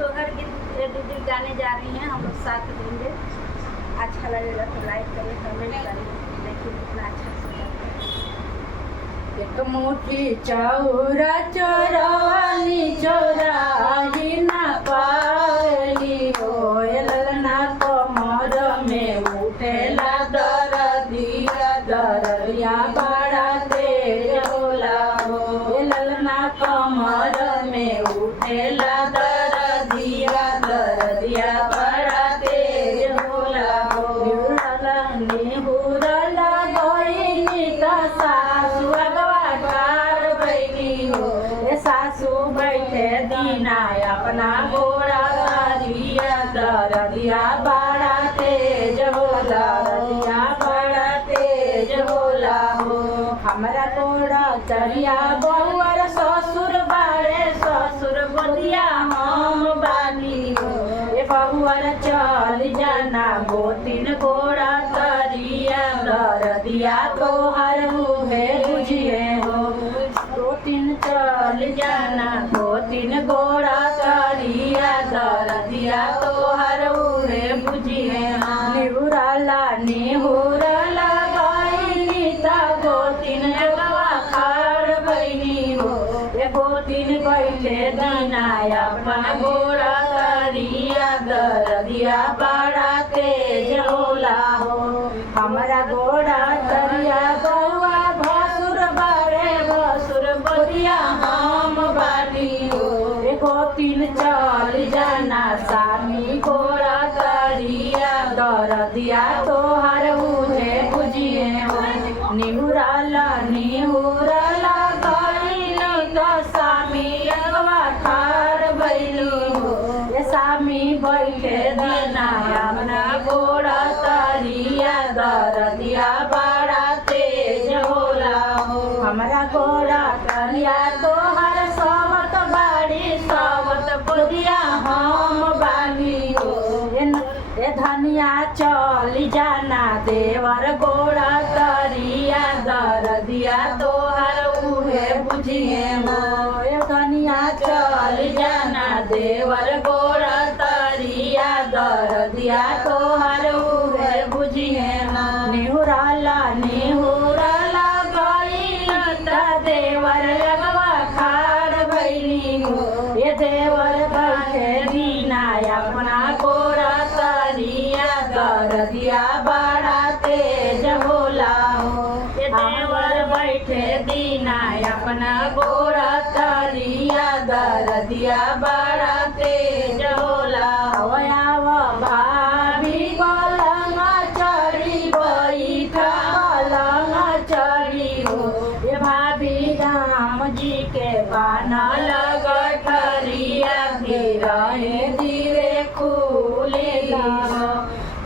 सोहर गीत दीदी गाने जा रही हैं, हम लोग साथ देंगे। अच्छा लगेगा तो लाइक करिए, कमेंट करिए, देखिए कितना अच्छा से। एक मुट्ठी चौरा चोरवानी चोराही ना पाली हो, ललना कमर में उठेला दरदिया दरदिया बड़ा तेज होला हो, ललना कमर में उठेला दरदिया दरदिया बड़ा तेज होला हो। निहुरला गइनी त सासु अगवा ठार बैठी हो, सासु बैठे दीना अपना घोड़ा दरिया दरदिया बड़ा तेज होला, दरदिया बड़ा तेज होला हो। हमरा घोड़ा चरिया बहुअर ससुर बाड़े ससुर बदिया हम बानी हो, ए बहुअर चल जाना गोतिन घोड़ा तरिया दरदिया तोहर मुहे बुझिए हो, गोतिन चल जाना गोतिन घोड़ा तरिया दरदिया तोहर मुहे बुझिए। निहुरला निहुरला गइनी त गोतिन अगवा खाड़ बइनी हो, ए गोतिन बैठे दीना अपन घोड़ा तरिया दरदिया बड़ा तेज होला हो। हमरा घोड़ा तरिया बउआ भसुर बाड़े भसुर बदिया हम बानी हो, ए गोतिन चल जाना सामी घोड़ा तरिया दरदिया तोहर मुझे बुझिए हो। निहुरला निहुरला गइल त सामी अगवा ठाड़ बैली हो, ए सामी बैठे दीना अपना घोड़ा तरिया दरदिया बड़ा तेज होला हो। हमरा घोड़ा तरिया तोहर सबत बाड़ी सबत बदिया हम बानी हो, ए धनिया चल जाना देवर घोड़ा तरिया दरदिया तोहर उहे बुझिए हो, ए धनिया चल जाना देवर घोड़ा तरिया दरदिया तोहर उहे बुझिए हो। निहुरला निहुरला गइल त देवर अगवा खाड़ बैली हो, ए देवर बैठे दीना अपना घोड़ा तरिया दरदिया बड़ा तेज होला हो, ए देवर बैठे दीना अपना घोड़ा तरिया दरदिया बड़ा तेज होला हो। आव भाभी पलंग चढ़ी बैठा पलंग चढ़ी हो, ए भाभी राम जी के बानल गठरिया धीरे धीरे खुले हो।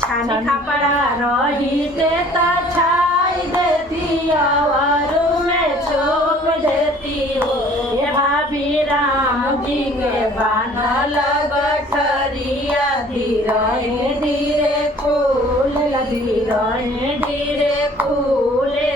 छानी कपड़ा रहीते त छाई देती और में छोप देती हो, ए भाभी राम जी के बानल गठरिया धीरे धीरे खुले धीरे धीरे खुले।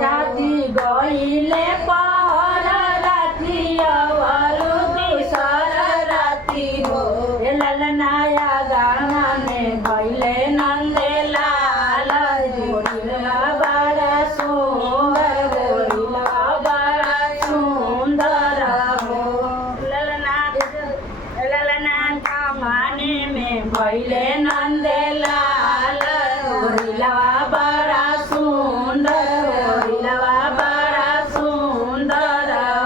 राती गइले पहर राती और दूसर राती हो, ए ललनाया गाना में भइले नंदे लाल गोरिला बड़ा सुंदर गोरिला बड़ा सुंदर हो। ललना ललना जमाने में भइले नंदे